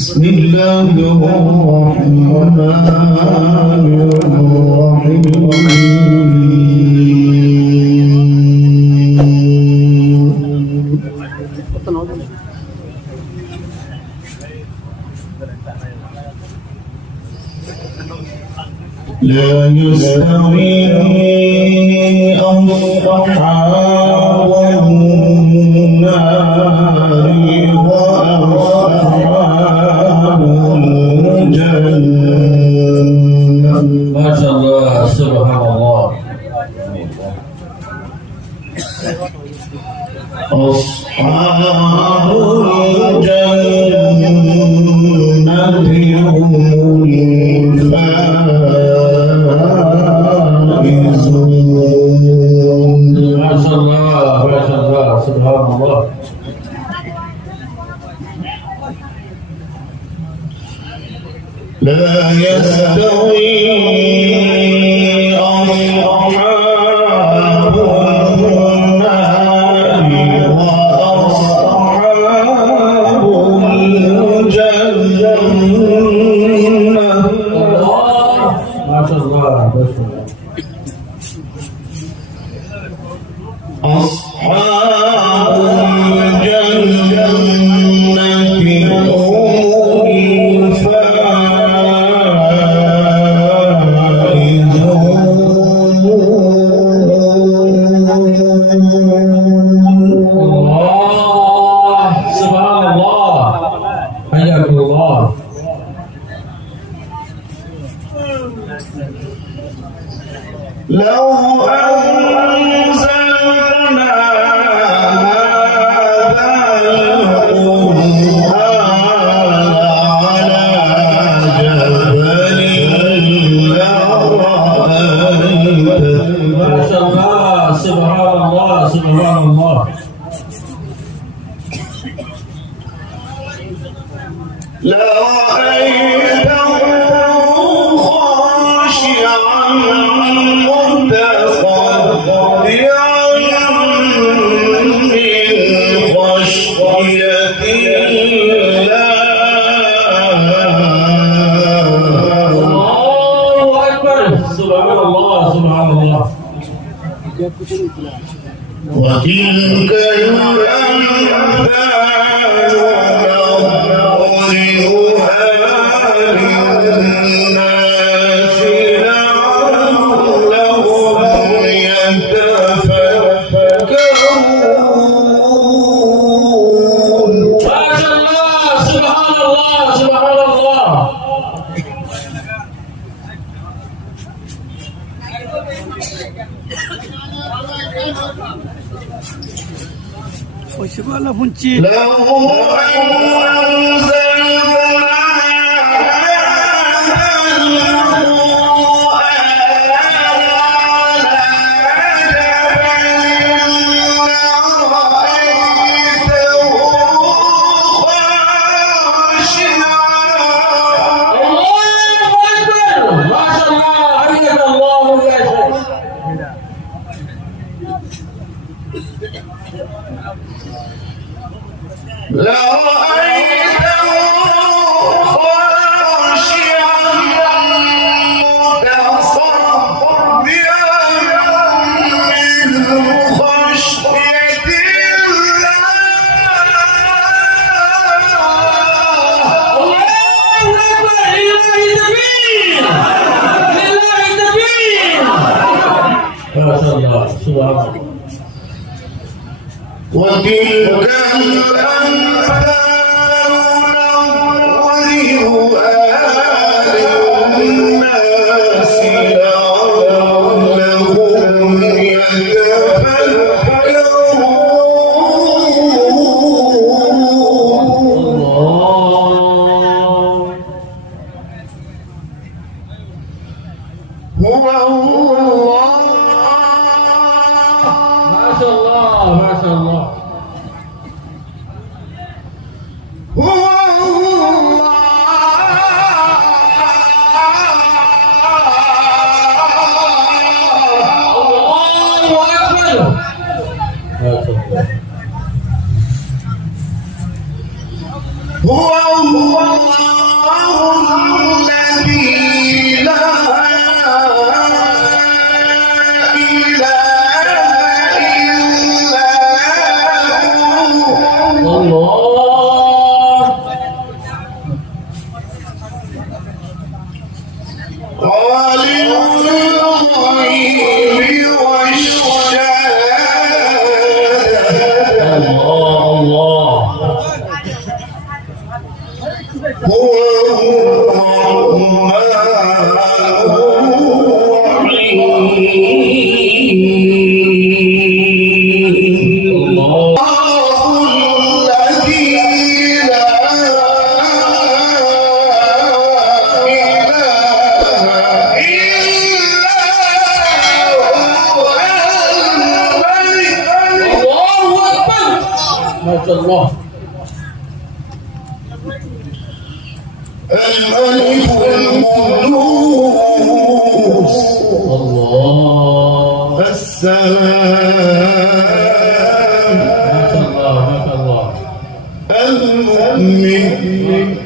بسم الله الرحمن الرحيم لا يستوي أصحاب النار وأصحاب الجنة. ما شاء الله سبحان الله. أصحاب الجنة هم الفائزون. ما شاء الله ما شاء الله سبحان الله. لا يستوي أصحاب النار وأصحاب الجنة. ما شاء الله ما شاء الله. أصحاب الجنة لو أنزلنا هذا القرآن على جبل لرأيته. ما شاء الله سبحان الله سبحان الله. لرأيته خاشعا متصدعا من خشية الله. الله أكبر سبحان الله سبحان الله. وتلك الأمثال نضربها للناس لعلهم يتفكرون. ما شاء الله سبحان الله سبحان الله. Wasibalah punci. لو أنزلنا لرأيته خاشعا متصدعا من خشية ما شاء الله سبحان الله. وتلك الأمثال نضربها للناس لعلهم يتفكرون. هو الله. ما شاء الله ما شاء الله. هو الله الله الذي لا إله إلا هو الملك الله أكبر ما شاء الله الملك القدوس الله السلام ما شاء الله المؤمن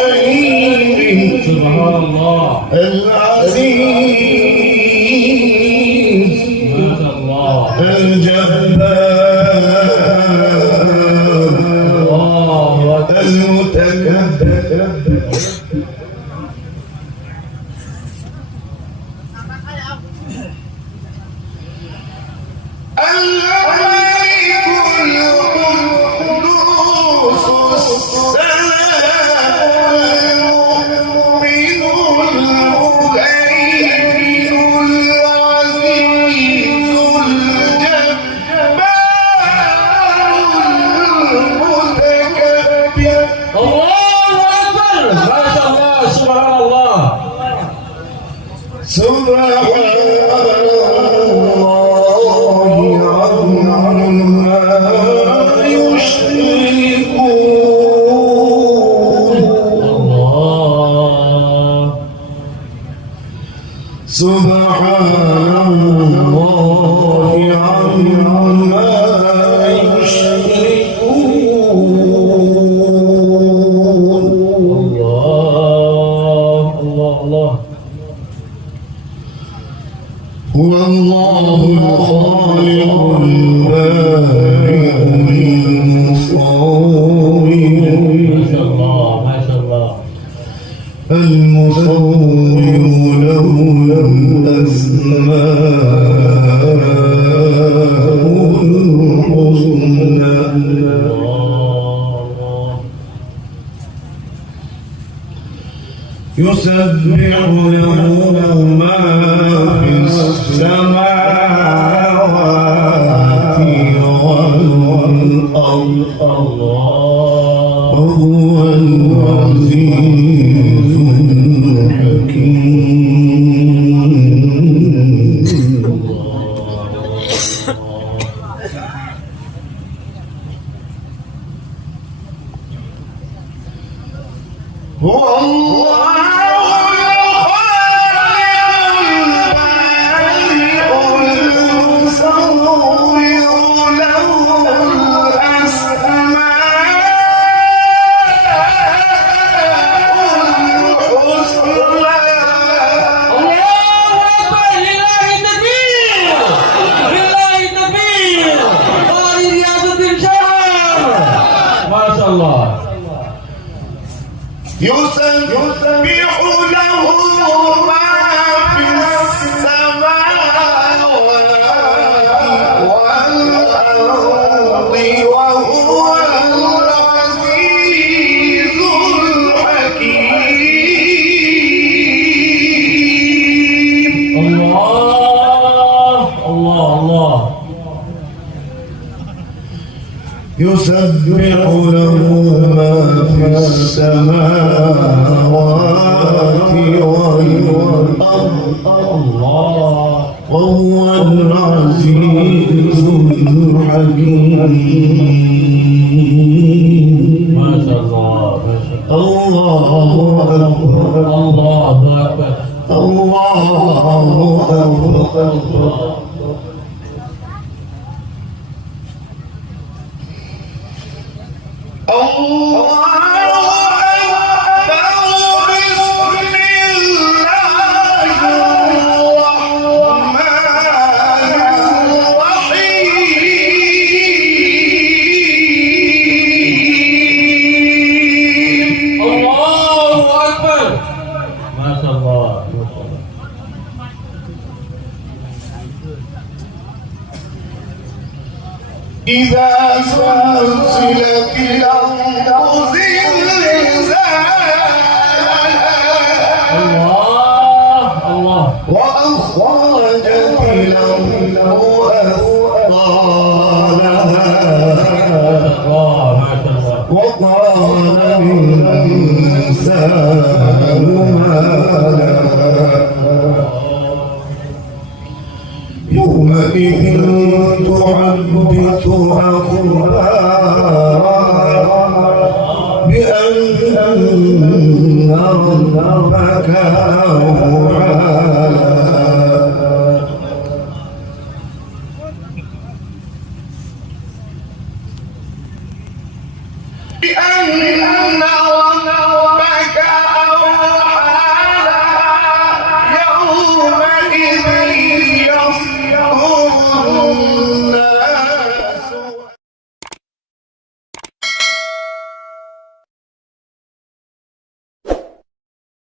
المهيمن سبحان الله العزيز ما شاء الله الجبار الله أكبر المتكبر الملك القدوس السلام المؤمن المهيمن العزيز الجبار المتكبر الله أكبر ما شاء الله سبحان الله سبحان الله عما يشركون الله سبحان الله عما يشركون الله الله هو الله الخالق البارئ المصور ما شاء الله ما شاء الله المصور له الأسماء الحسنى الله يسبح له ما في السماوات والأرض وهو العزيز الحكيم هو الله يسبح له ما في السماوات والأرض وهو العزيز الحكيم الله يسبح له ما في السماوات والأرض وهو العزيز الحكيم ما شاء الله الله أكبر الله أكبر الله أكبر إذا زلزلت الأرض زلزالها الله وأخرجت خرجت الأرض أثقالها وقال الإنسان ما لها يومئذ تحدث أخبارها بأن ربك هو